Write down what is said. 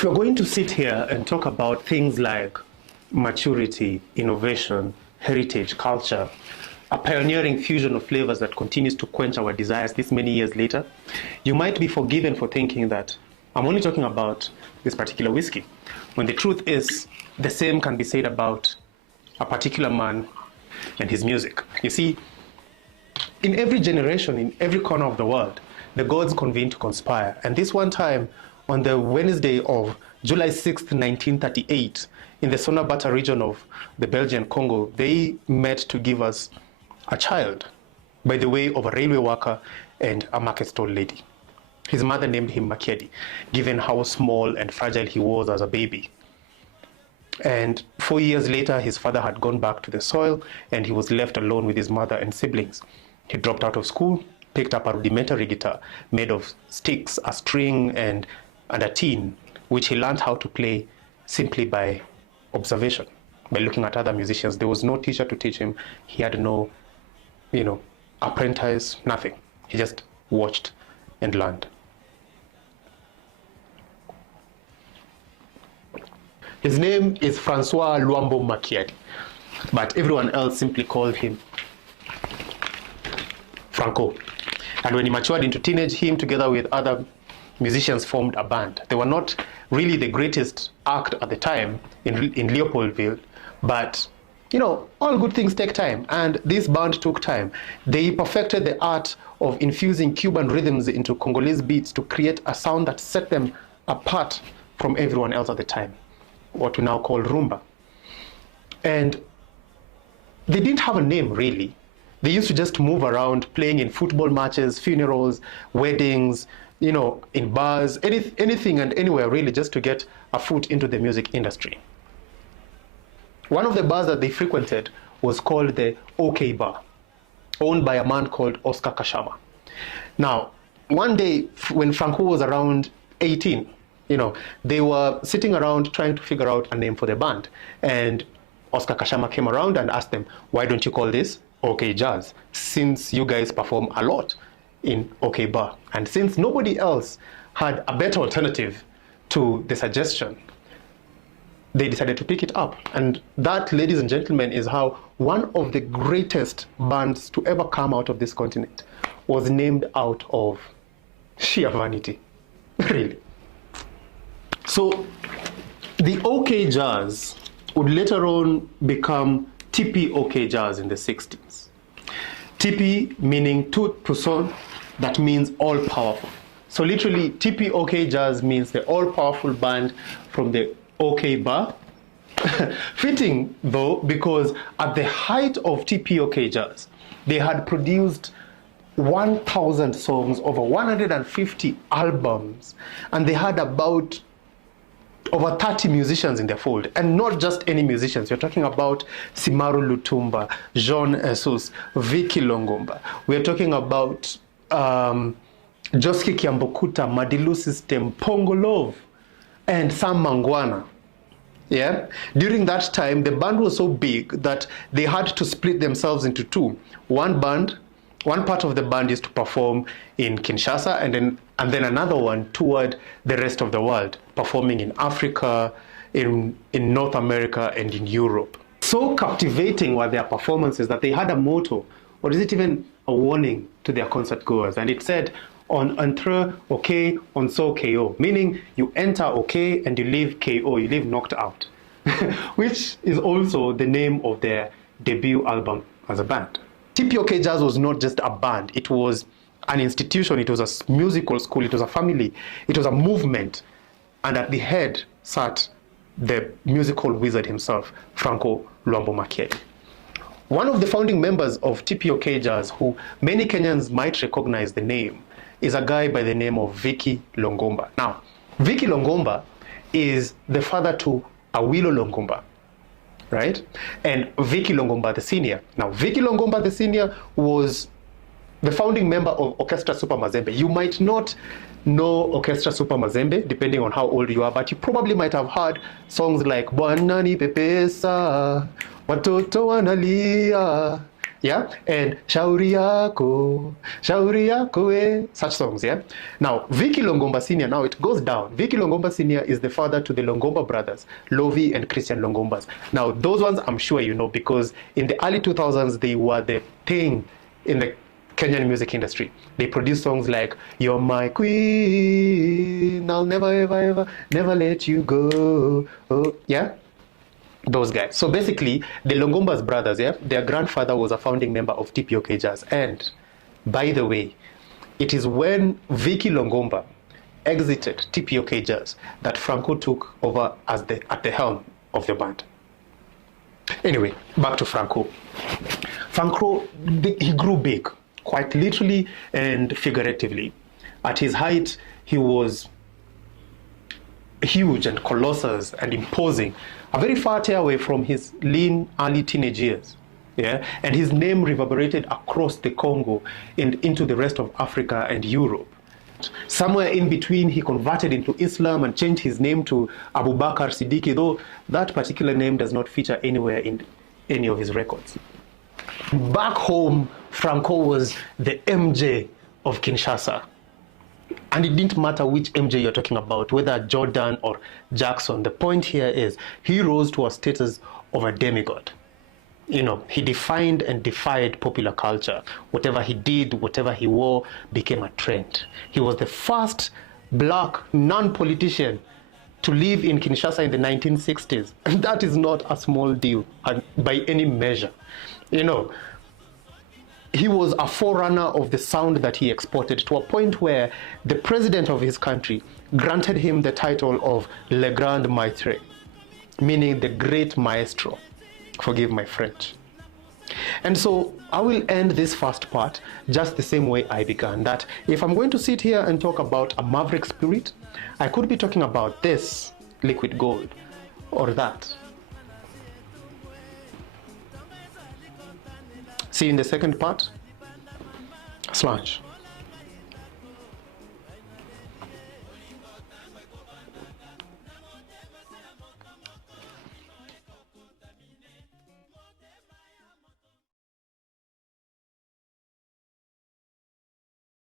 If you're going to sit here and talk about things like maturity, innovation, heritage, culture, a pioneering fusion of flavors that continues to quench our desires this many years later, you might be forgiven for thinking that I'm only talking about this particular whiskey, when the truth is the same can be said about a particular man and his music. You see, in every generation, in every corner of the world, the gods convene to conspire. And this one time, on the Wednesday of July 6th, 1938, in the Sonabata region of the Belgian Congo, they met to give us a child by the way of a railway worker and a market stall lady. His mother named him Makiadi, given how small and fragile he was as a baby. And 4 years later, his father had gone back to the soil and he was left alone with his mother and siblings. He dropped out of school, picked up a rudimentary guitar made of sticks, a string, and a tin, which he learned how to play simply by observation, by looking at other musicians. There was no teacher to teach him. He had no, apprentice, nothing. He just watched and learned. His name is Francois Luambo Makiadi, but everyone else simply called him Franco. And when he matured into teenage, him together with other musicians formed a band. They were not really the greatest act at the time in Leopoldville, but all good things take time, and this band took time. They perfected the art of infusing Cuban rhythms into Congolese beats to create a sound that set them apart from everyone else at the time, what we now call rumba. And they didn't have a name, really. They used to just move around playing in football matches, funerals, weddings, in bars, anything and anywhere, really, just to get a foot into the music industry. One of the bars that they frequented was called the OK Bar, owned by a man called Oscar Kashama. Now, one day when Franco was around 18, they were sitting around trying to figure out a name for the band. And Oscar Kashama came around and asked them, why don't you call this OK Jazz, since you guys perform a lot in OK Bar? And since nobody else had a better alternative to the suggestion, they decided to pick it up. And that, ladies and gentlemen, is how one of the greatest bands to ever come out of this continent was named out of sheer vanity, really. So the OK Jazz would later on become TP OK Jazz in the 60s. TP meaning tout puissant, that means all powerful. So literally, TP OK Jazz means the all powerful band from the OK Bar. Fitting though, because at the height of TP OK Jazz, they had produced 1,000 songs, over 150 albums, and they had about over 30 musicians in their fold, and not just any musicians. You're talking about Simaru Lutumba, Jean Jesus, Vicky Longomba. We're talking about Joski Kiambokuta, Madilu System, Pongolov, and Sam Mangwana. Yeah. During that time, the band was so big that they had to split themselves into two. One part of the band used to perform in Kinshasa, and then another one toured the rest of the world, performing in Africa, in North America, and in Europe. So captivating were their performances that they had a motto, or is it even a warning to their concert goers? And it said, on entre OK, on so KO, meaning you enter OK and you leave KO, you leave knocked out, which is also the name of their debut album as a band. TP OK Jazz was not just a band, it was an institution, it was a musical school, it was a family, it was a movement, and at the head sat the musical wizard himself, Franco Luambo Makiadi. One of the founding members of TP OK Jazz, who many Kenyans might recognize the name, is a guy by the name of Vicky Longomba. Now, Vicky Longomba is the father to Awilo Longomba, right? And Vicky Longomba the Senior. Now, Vicky Longomba the Senior was the founding member of Orchestra Super Mazembe. You might not know Orchestra Super Mazembe, depending on how old you are, but you probably might have heard songs like Bwana ni Pepesa, Watoto Wanalia, yeah, and Shauri Yako, such songs, yeah. Now, Vicky Longomba Sr., now it goes down. Vicky Longomba Sr. is the father to the Longomba brothers, Lovi and Christian Longombas. Now, those ones I'm sure you know, because in the early 2000s, they were the thing in the Kenyan music industry. They produced songs like You're My Queen, I'll never, ever, ever, never let you go. Oh, yeah? Those guys. So basically, the Longombas brothers, yeah, their grandfather was a founding member of TPOK Jazz. And by the way, it is when Vicky Longomba exited TPOK Jazz that Franco took over as at the helm of the band. Anyway, back to Franco. Franco, he grew big, quite literally and figuratively. At his height, he was huge and colossal and imposing, a very far away from his lean early teenage years. Yeah? And his name reverberated across the Congo and into the rest of Africa and Europe. Somewhere in between, he converted into Islam and changed his name to Abu Bakr Siddiqui, though that particular name does not feature anywhere in any of his records. Back home, Franco was the MJ of Kinshasa. And it didn't matter which MJ you're talking about, whether Jordan or Jackson. The point here is he rose to a status of a demigod. You know, he defined and defied popular culture. Whatever he did, whatever he wore became a trend. He was the first black non-politician to live in Kinshasa in the 1960s. And that is not a small deal by any measure. You know, he was a forerunner of the sound that he exported to a point where the president of his country granted him the title of Le Grand Maître, meaning the great maestro. Forgive my French. And so I will end this first part just the same way I began, that if I'm going to sit here and talk about a maverick spirit, I could be talking about this, Liquid Gold, or that. See you in the second part. Slange.